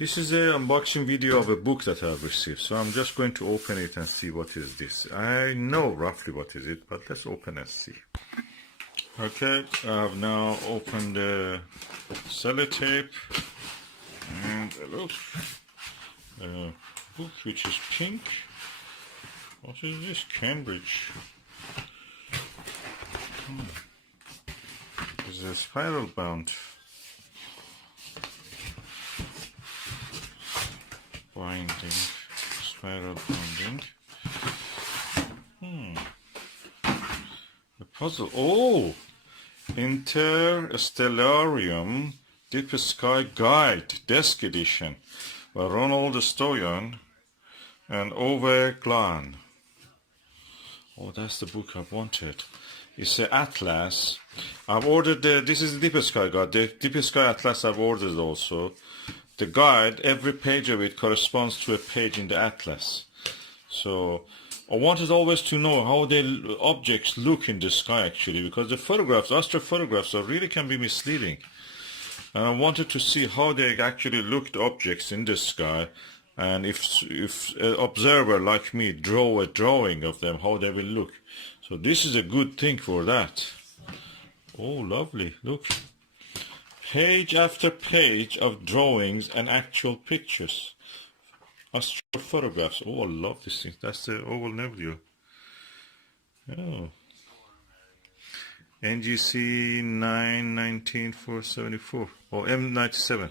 This is an unboxing video of a book that I've received, so I'm just going to open it and see what is this. I know roughly what is it, but let's open and see. Okay, I've now opened the sellotape and look, a book which is pink. What is this? Cambridge. It's a spiral bound binding, spiral binding. The puzzle. Oh, Interstellarum Deep Sky Guide Desk Edition by Ronald Stoyan and Ove Glan. Oh, that's the book I wanted. It's an atlas. I've ordered this is the Deep Sky Guide. The Deep Sky Atlas I've ordered also. The guide, every page of it corresponds to a page in the atlas. So I wanted always to know how the objects look in the sky actually, because the photographs, astrophotographs, really can be misleading. And I wanted to see how they actually look, the objects in the sky, and if an observer like me draw a drawing of them, how they will look. So this is a good thing for that. Oh, lovely, look. Page after page of drawings and actual pictures. Astrophotographs. Oh, I love this thing. That's the Oval Nebula. Oh. NGC 919474. Oh, M97.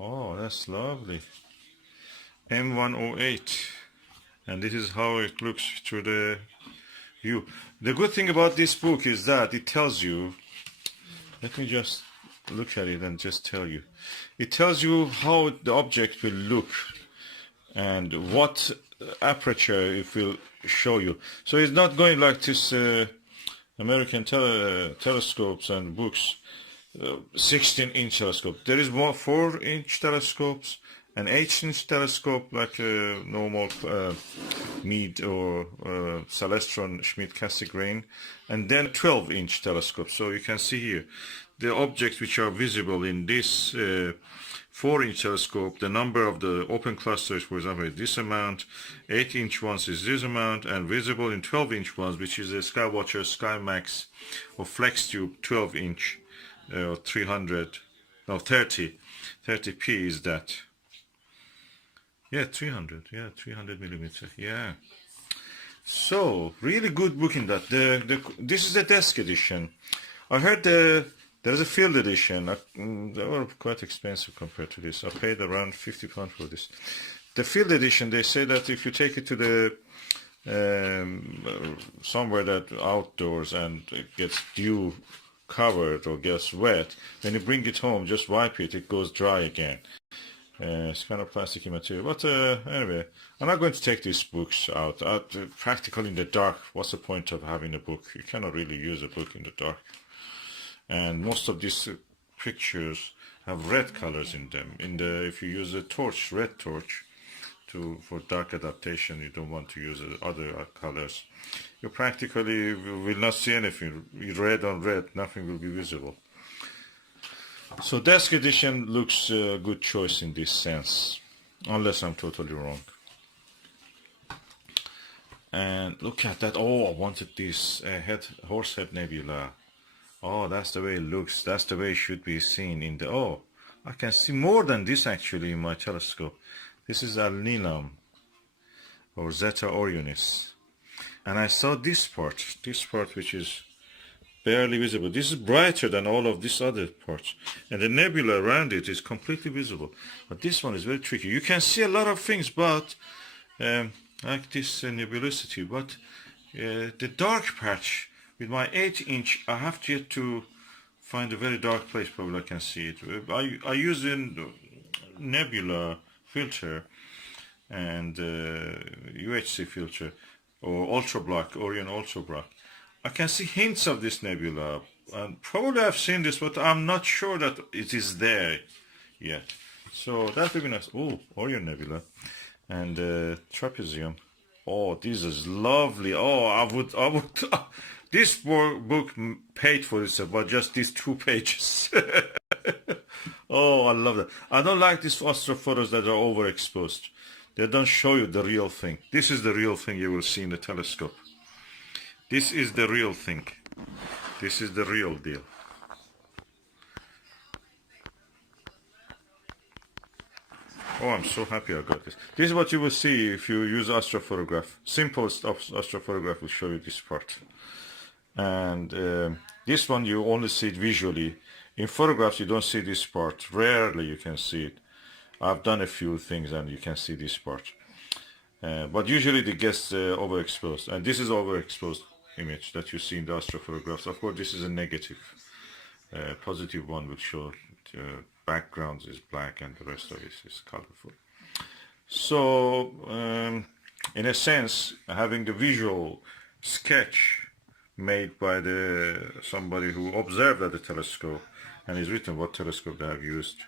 Oh, that's lovely. M108. And this is how it looks through the view. The good thing about this book is that it tells you, let me just look at it and just tell you. It tells you how the object will look and what aperture it will show you. So it's not going like this American telescopes and books, 16-inch telescope. There is more 4-inch telescopes, an 8-inch telescope like a normal Meade or Celestron Schmidt-Cassegrain, and then 12-inch telescope. So you can see here the objects which are visible in this 4-inch telescope, the number of the open clusters, for example, is this amount, 8-inch ones is this amount, and visible in 12-inch ones, which is the Skywatcher SkyMax or FlexTube 12-inch, 30p is that. Yeah, 300 millimeter, yeah. So, really good book in that. This is the desk edition. I heard there's a field edition. They were quite expensive compared to this. I paid around £50 for this. The field edition, they say that if you take it to the somewhere that outdoors and it gets dew covered or gets wet, when you bring it home, just wipe it, it goes dry again. It's kind of plasticky material. But anyway, I'm not going to take these books out. Practical in the dark. What's the point of having a book? You cannot really use a book in the dark. And most of these pictures have red colors in them. If you use a torch, red torch, for dark adaptation, you don't want to use other colors. You practically will not see anything. Red on red, nothing will be visible. So desk edition looks a good choice in this sense, unless I'm totally wrong. And look at that. Oh, I wanted this Horsehead Nebula. Oh, that's the way it looks. That's the way it should be seen in the... Oh, I can see more than this actually in my telescope. This is Alninum or Zeta Orionis. And I saw this part which is barely visible. This is brighter than all of these other parts. And the nebula around it is completely visible. But this one is very tricky. You can see a lot of things, but like this nebulosity. But the dark patch, with my 8-inch, I have yet to find a very dark place. Probably I can see it. I use a nebula filter and UHC filter or ultra black, Orion ultra black. I can see hints of this nebula, and probably I've seen this, but I'm not sure that it is there yet. So that would be nice. Oh, Orion Nebula and Trapezium. Oh, this is lovely. Oh, I would. This book paid for itself, but just these 2 pages. Oh, I love that. I don't like these astrophotos that are overexposed. They don't show you the real thing. This is the real thing you will see in the telescope. This is the real thing. This is the real deal. Oh, I'm so happy I got this. This is what you will see if you use astrophotograph. Simplest astrophotograph will show you this part. And this one you only see it visually. In photographs you don't see this part. Rarely you can see it. I've done a few things and you can see this part. But usually it gets overexposed. And this is overexposed image that you see in the astrophotographs. Of course this is a negative. Positive one will show background is black and the rest of it is colorful. So in a sense, having the visual sketch made by somebody who observed at the telescope and is written what telescope they have used.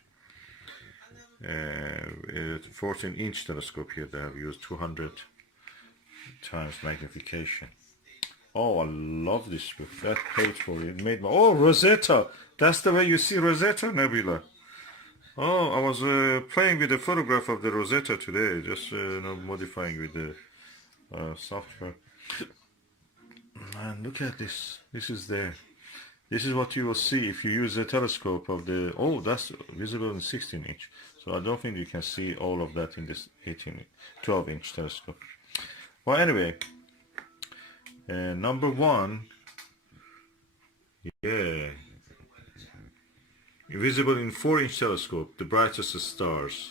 14-inch telescope here they have used 200 times magnification. Oh, I love this book. That page for it made my... Oh, Rosetta! That's the way you see Rosetta Nebula. Oh, I was playing with the photograph of the Rosetta today, just modifying with the software. Man, look at this. This is there. This is what you will see if you use the telescope of the... Oh, that's visible in 16-inch. So I don't think you can see all of that in this 12-inch telescope. Well, anyway, number one, yeah, visible in 4-inch telescope, the brightest stars,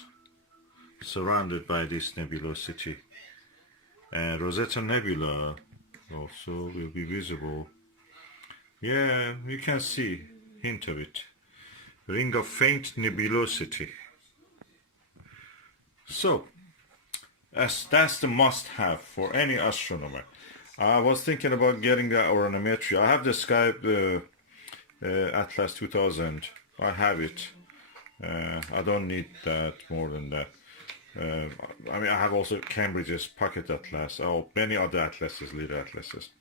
surrounded by this nebulosity. And Rosetta Nebula also will be visible. Yeah, you can see hint of it. Ring of faint nebulosity. So, that's the must-have for any astronomer. I was thinking about getting the oranometry. I have the Sky Atlas 2000. I have it. I don't need that more than that. I mean, I have also Cambridge's Pocket Atlas. Oh, many other atlases, little atlases.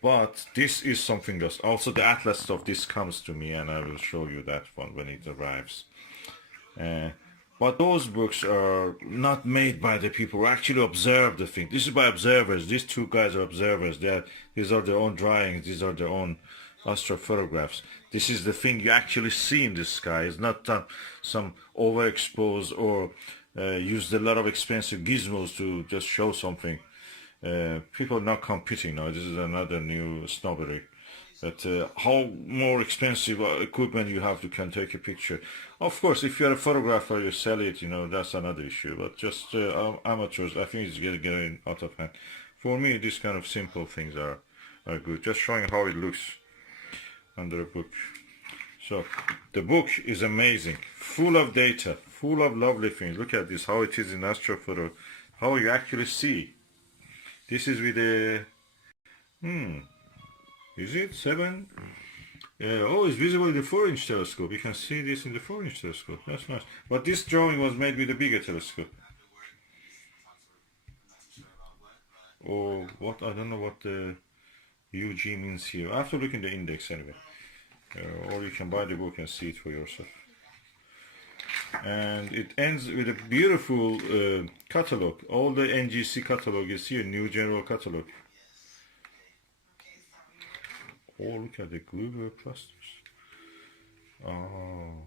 But this is something else. Also, the atlas of this comes to me, and I will show you that one when it arrives. But those books are not made by the people who actually observe the thing. This is by observers. These two guys are observers. These are their own drawings. These are their own astrophotographs. This is the thing you actually see in the sky. It's not some overexposed or used a lot of expensive gizmos to just show something. People are not competing now. This is another new snobbery. That how more expensive equipment you have to can take a picture. Of course, if you're a photographer, you sell it, that's another issue. But just amateurs, I think it's getting out of hand. For me, these kind of simple things are good. Just showing how it looks under a book. So, the book is amazing, full of data, full of lovely things. Look at this, how it is in astrophoto, how you actually see. This is with a, is it 7? Oh, it's visible in the 4-inch telescope. You can see this in the 4-inch telescope. That's nice. But this drawing was made with a bigger telescope. Or what? I don't know what the UG means here. I have to look in the index anyway. Or you can buy the book and see it for yourself. And it ends with a beautiful catalog. All the NGC catalog is here, New General Catalog. Oh, look at the Glover clusters. Oh,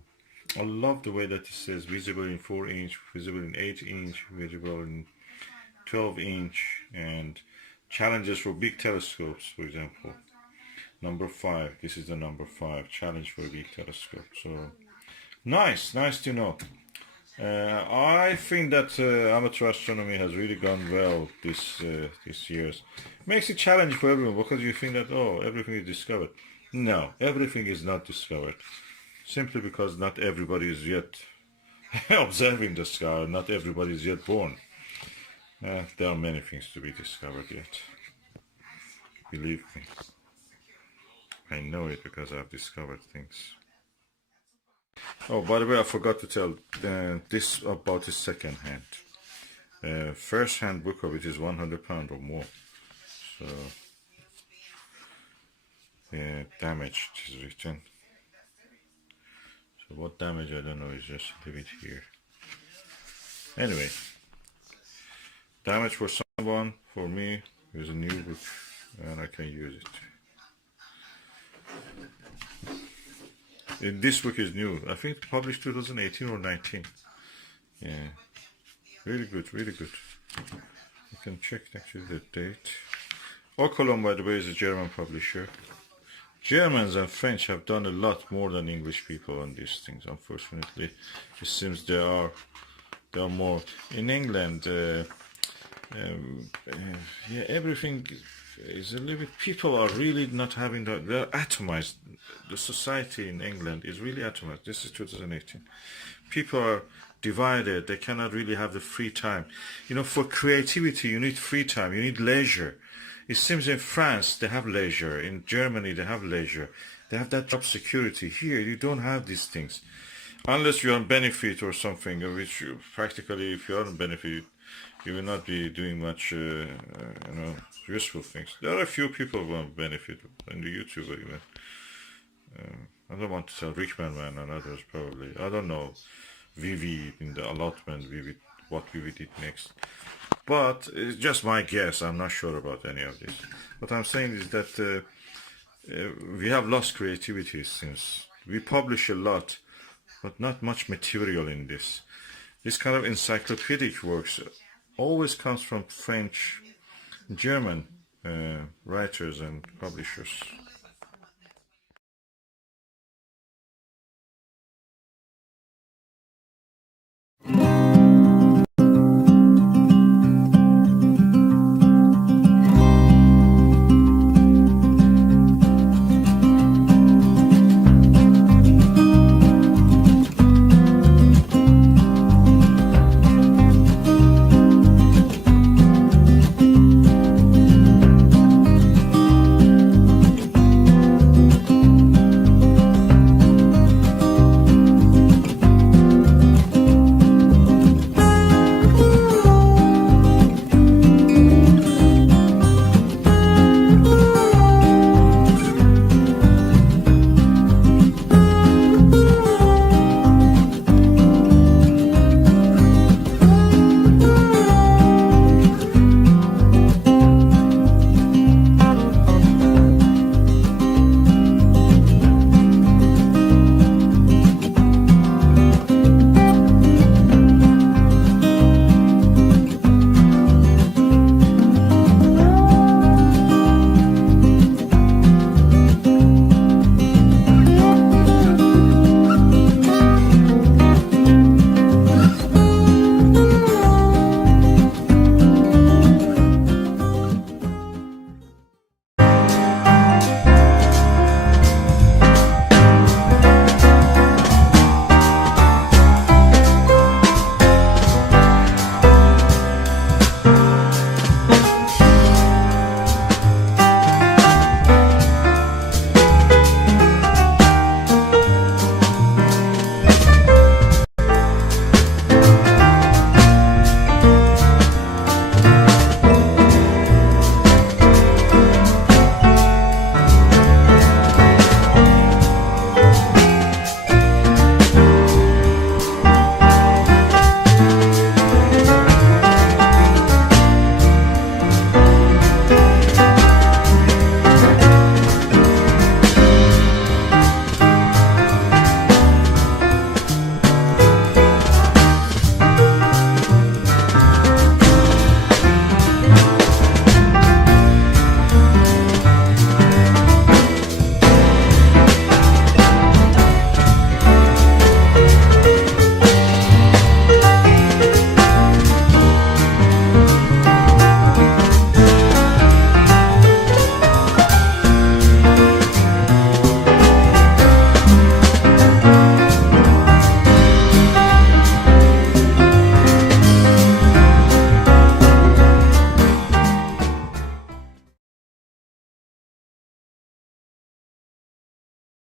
I love the way that it says visible in 4-inch, visible in 8-inch, visible in 12-inch, and challenges for big telescopes, for example. Number 5. This is the number 5 challenge for a big telescope. So nice to know. I think that amateur astronomy has really gone well this years. Makes it challenging for everyone because you think that everything is discovered. No, everything is not discovered. Simply because not everybody is yet observing the sky. Not everybody is yet born. There are many things to be discovered yet. Believe me. I know it because I've discovered things. Oh, by the way, I forgot to tell this about the second hand. First hand book of it is £100 or more. So, damaged is written. So what damage, I don't know, is just leave it here. Anyway, damage for someone, for me, is a new book, and I can use it. This book is new. I think published 2018 or 19. Yeah, really good, really good. You can check actually the date. Ocolon, by the way, is a German publisher. Germans and French have done a lot more than English people on these things. Unfortunately, it seems there are more in England. Yeah, everything is a little bit. People are really not having that. They're atomized. The society in England is really atomized. This is 2018. People are divided. They cannot really have the free time. You know, for creativity, you need free time. You need leisure. It seems in France they have leisure. In Germany they have leisure. They have that job security. Here you don't have these things, unless you're on benefit or something. Which practically, if you're on benefit, you will not be doing much, useful things. There are a few people who want benefit in the YouTube even. I don't want to tell Richman Man and others probably. I don't know. Vivi in the allotment. What Vivi did next. But it's just my guess. I'm not sure about any of this. What I'm saying is that we have lost creativity since we publish a lot, but not much material in this. This kind of encyclopedic works always comes from French, German writers and publishers.